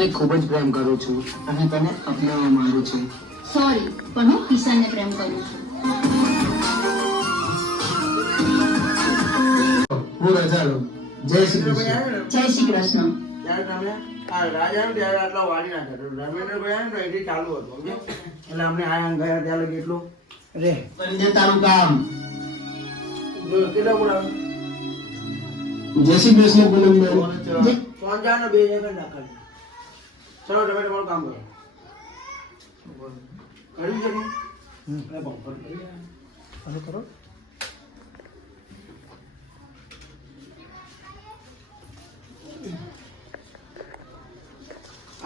તને ખૂબ જ પ્રેમ કરું છું અને તને અપનાવવા માંગુ છું. સોરી, પણ હું કિશનને પ્રેમ કરું છું. હું રજા લઉં. જય શ્રી કૃષ્ણ. જય શ્રી કૃષ્ણ. ત્યારે તમે આ રાજાનું ત્યારે આટલા વાળી નાખ્યા રમેન્દ્રભાઈ ને એથી ચાલુ હતું સમજે એટલે અમને આયા ગયા ત્યાં લગી એટલું રે કરી દે તારું કામ. કેટલા બોલાવે જય શ્રી કૃષ્ણ પૂનમબેન. પહોંચાનો 2 સેકન્ડ નાખાય. ચલો તમે તમારું કામ કરો કરી શકો અરે બમ્પર કરી આનો કરો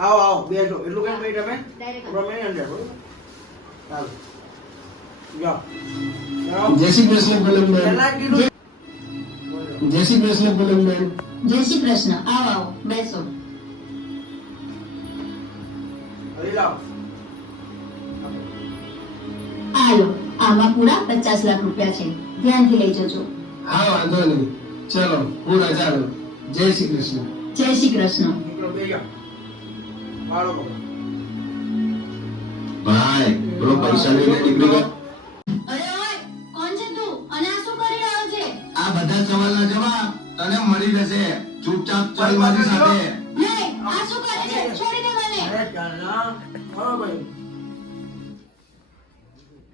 આવો આવો બેસો એટલું કેમ ભાઈ તમે રમે અંદર બરોબર ચાલો જાઓ જય શ્રી કૃષ્ણ પૂનમબેન. પહેલા કીધું જય શ્રી કૃષ્ણ પૂનમબેન. જય શ્રી કૃષ્ણ. આવો આવો, બેસો. હરી લાવો આલો, આમાં પૂરા 50 લાખ રૂપિયા છે. ધ્યાનથી લઈ જજો. હા વાંધો નહીં. ચલો હું રજા લઉં. જય શ્રી કૃષ્ણ. જય શ્રી કૃષ્ણ. નીકળો બે જાઓ બાળો કરો ભાઈ પેલો પૈસા લઈને નીકળી ગયો. અરે ઓય, કોણ છે તું અને આ શું કરી રહ્યો છે? આ બધા સવાલના જવાબ તને મળી જશે. ચૂપચાપ ચાલ મારી સાથે. નહીં, આ શું કરે છે? છોડી દે મને. અરે ચાલના બરો ભાઈ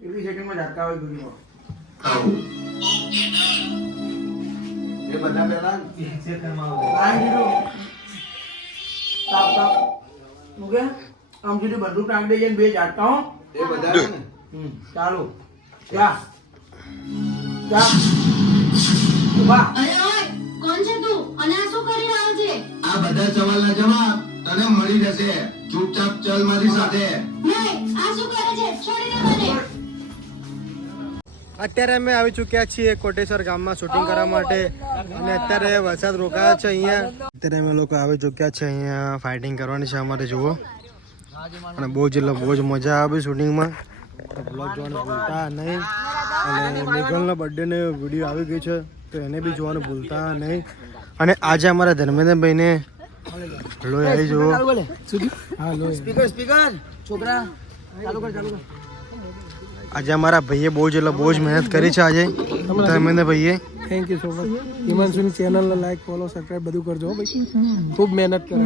એવી સેકન્ડમાં ઝાટકા હોય દુનિયા આવું. એ બધા પહેલા આ કીધું તાપ તાપ ઓકે આમ સુધી બંદૂક ટાંગ દે છે ને 2 ઝાટકા હો એ બધા છે ને ચાલો જા જા ઉભા અરે ઓય, કોણ છે તું અને આ શું કરી રહ્યો છે? આ બધા સવાલના જવાબ તને મળી જશે. ચૂપચાપ ચાલ મારી સાથે. નહીં, આ શું કરે છે? છોડી દે મને. અત્યારે અમે આવી ચૂક્યા છીએ કોટેશ્વર ગામમાં શૂટિંગ કરવા માટે અને અત્યારે વરસાદ રોકાયો છે અહીંયા. અત્યારે અમે લોકો આવી ચૂક્યા છે અહીંયા ફાઇટિંગ કરવાની છે અમારે જુઓ અને બહુ જ મજા આવે શૂટિંગમાં. બ્લોગ જોવાનું ભૂલતા નહીં અને મેઘલના બર્થડેનો વિડીયો આવી ગયો છે તો એને બી જોવાનું ભૂલતા નહીં. અને આજે અમારા ધર્મેન્દ્રભાઈને લોહી આવી જુઓ. હા લોહી. સ્પીકર છોકરા ચાલુ કર આજે અમારા ભાઈએ બહુ જ મહેનત કરી છે આજે ધર્મેન્દ્રભાઈએ. Thank you so much. હિમાંશુની ચેનલને લાઈક ફોલો સબસ્ક્રાઇબ બધું કરજો ભાઈ. ખૂબ મહેનત કરે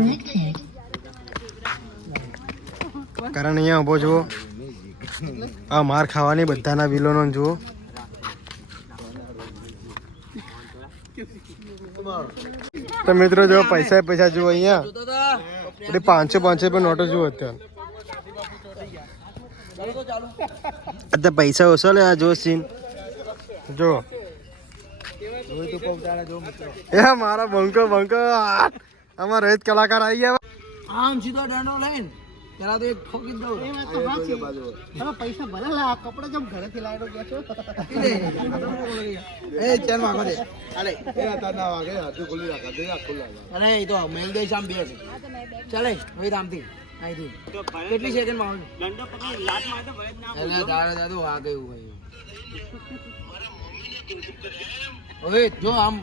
કારણ અહીંયા ઊભો જુઓ આ માર ખાવાની બધાના વિલોનો જુઓ. તો મિત્રો જો પૈસા જુઓ અહીંયા બધી 500 રૂપિયા નોટો જુઓ અત્યારે. અત્યારે પૈસા ઓછો લે આ જો સીન જો એ મારા બંકો આમાં રોહિત કલાકાર આવી ગયા. આમ સીધો દંડો લઈને પેલા તો એક ઠોકી જ દઉં પૈસા ભલે લા કપડા જમ ઘરેથી લાવ્યો ગયા છો. એ ચેન માં દે અરે એ હતા ના વાગે હાથું ખુલ્લી રાખા દે આ ખુલ્લા અરે એ તો મેલ દે આમ બે છે ચાલે હવે આમથી અહીંથી કેટલી સેકન્ડ માં આવે દંડો પકડી લાત મારે તો ભલે ના એટલે દાદુ આ ગયું ભાઈ ઓય જો આમ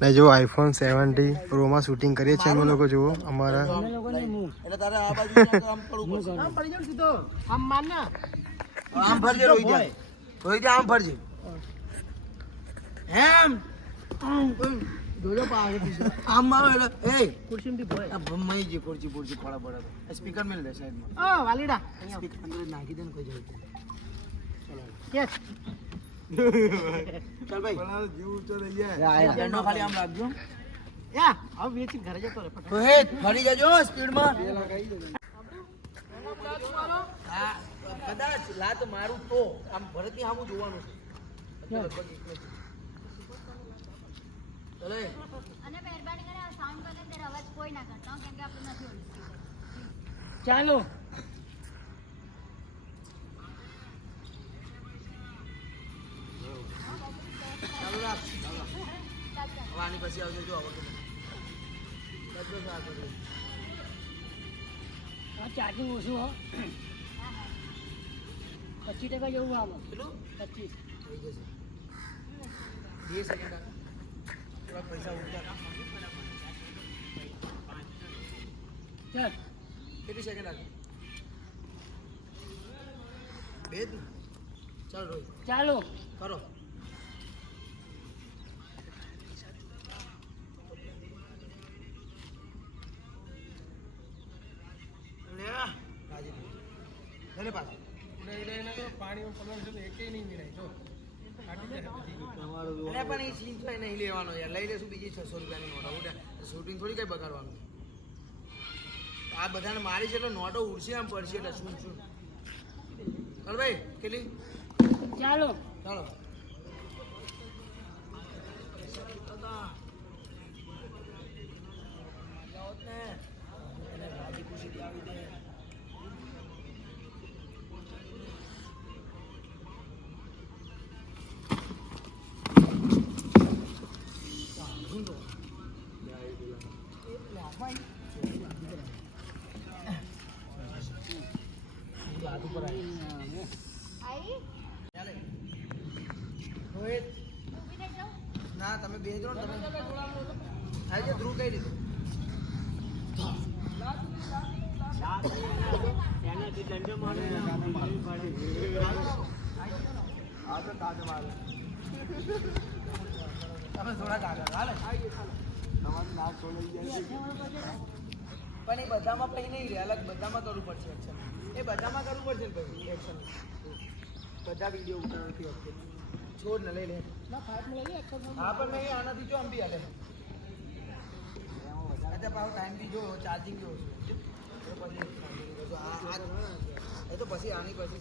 ને જો આઈફોન 70 પ્રો માં શૂટિંગ કરીએ છીએ અમે લોકો જુઓ અમારા. એટલે તારે આ બાજુ આમ પડવું આમ પડી જાવ સીધો આમ માર ના આમ ફરજે રોઈ જાય આમ ફરજે એમ જોજો પાગે આમ મારો એટલે એ ખુરશીમાંથી ભોય આ ભમઈ જે ખુરશી પડા સ્પીકર મેલ દે સાઈડમાં વાલીડા સ્પીકર અંદર નાખી દે ને કોઈ જરૂર ચલો યસ ચાલ ભાઈ જીવ તો રહી જાય દંડો ખાલી આમ રાખજો યા હવે વેચી ઘરે જતો રે તો હે ફરી જજો સ્પીડમાં હા કદાચ લાત મારું તો આમ ભરતની સામું જોવાનું છે ચલે અને મહેરબાની કરીને આ સાઉન્ડ બટન તેરો અવાજ કોઈ ના કરતા કેમ કે આપણે નથી ઓળખતા. ચાલો ચાલુ રાખ આની પછી આવજો જો આવતો બધો સાથ કરજો આ ચાર્જિંગ ઓછું હો 25% જેવું આવે. કેટલું 25 થઈ જશે 2 સેકન્ડ થોડા પૈસા ઉઠ્યા ચાલ કેટલી સેકન્ડ આગળ બે જ ને ચાલ રોહિત ચાલો કરો લે રાજી લે પાછો અરે પણ એ સીન તો એ નહીં લેવાનો યાર લઈ લેશું બીજી 600 રૂપિયાની નોટો ઉડે શૂટિંગ થોડી કઈ બગાડવાનું આ બધાને મારી છે એટલે નોટો ઉડશે આમ પડશે એટલે શું શું ચાલ ભાઈ કેટલી ચાલો ચાલો રાજી ખુશી આવી દે ના તમે બે જો તમે આવી જાય ધ્રુવ કઈ રીતે તમે થોડા કાગળ હાલે પણ એ બધામાં પછી નહીં રે અલગ બધામાં કરવું પડશે એક્શન એ બધામાં કરવું પડશે ને ભાઈ એક્શન બધા વિડીયો ઉતારતી વખતે છોડ ને લઈ લે હા પણ નહીં આનાથી જો આમ બી હાલે અચ્છા પાછો ટાઈમ બી જો ચાર્જિંગ જો એ તો પછી આની પછી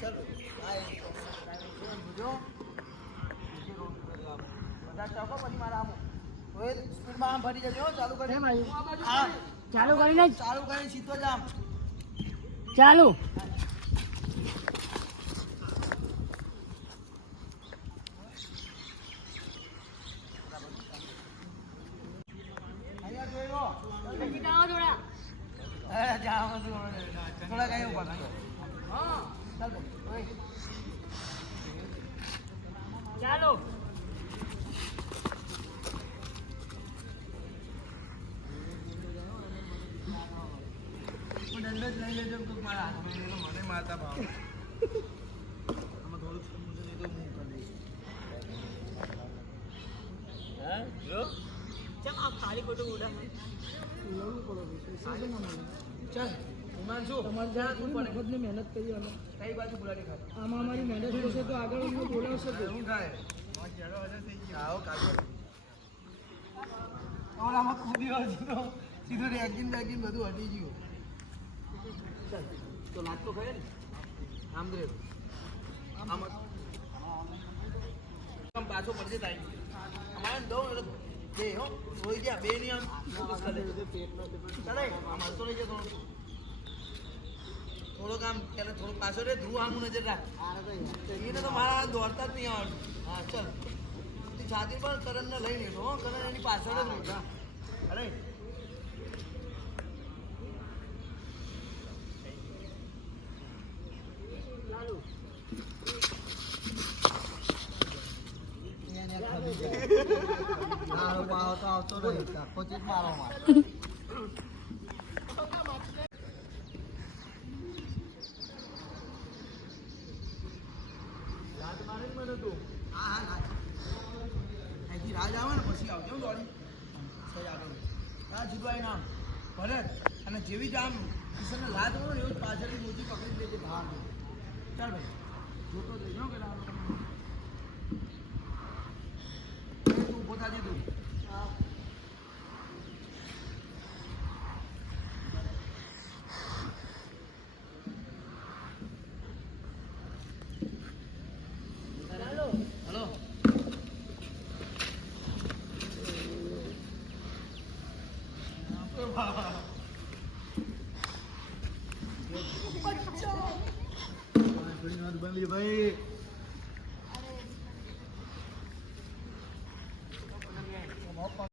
ચાલો જો બધા ચોકો પછી મારા આમ સ્પીડમાં આમ ફરી જજો ચાલુ કરી હા ચાલુ કરીને ચાલુ કરી સીધો જામ ચાલુ અહીંયા જોઈ લો થોડા અરે જામ થોડા કઈ ઉપર હા ચાલ ભાઈ ચાલો દંડ જ લઈ લેજો કોક મારા હાથમાં મને મારતા ભાવ આમાં થોડું સમજે નહીં તો હું કરી દઈશ હા જો ચમ આ ખાલી ખોટું ઉડા ચાલ હિમાંશુ તમારે જ્યાં તું પડે ખુદની મહેનત કરી અમે કઈ બાજુ બુલાડી ખાતો આમાં અમારી મહેનત થશે તો આગળ અમને બોલાવશે શું થાય આવો કાઢો ઓલામાં કૂદ્યો સીધું રેગિંગ બેગિંગ બધું હટી ગયું ચાલ તો લાગતો ખરે ને આમ દે આમ પાછો પડશે તાઈ અમારે દો જે હો રોઈ ગયા બે ની આમ ફોકસ કરે ચાલે આમ હાલતો રહી જાય થોડો કામ પેલા થોડું પાછો રે ધ્રુવ આમું નજર રાખ એને તો મારા દોડતા જ નહીં આવડતું હા ચાલ છાતી પર કરણને લઈ લેતો હો કરણ એની પાછળ જ રહી અરે આવતો રહી કોચિંગ મારો રાજ મારે જ મને તું હા રાજ અહીંથી રાજ આવે ને પછી આવજો દોડી સહી આગળ રાજ જીતવાય નામ ભરત અને જેવી જ આમ કિશનને લાદ હોય ને એવું જ પાછળથી મોજી પકડી લેજે બહાર ચાલ ભાઈ જોતો જઈજો કે રામ તું ઊભો થાજે તું ભાઈ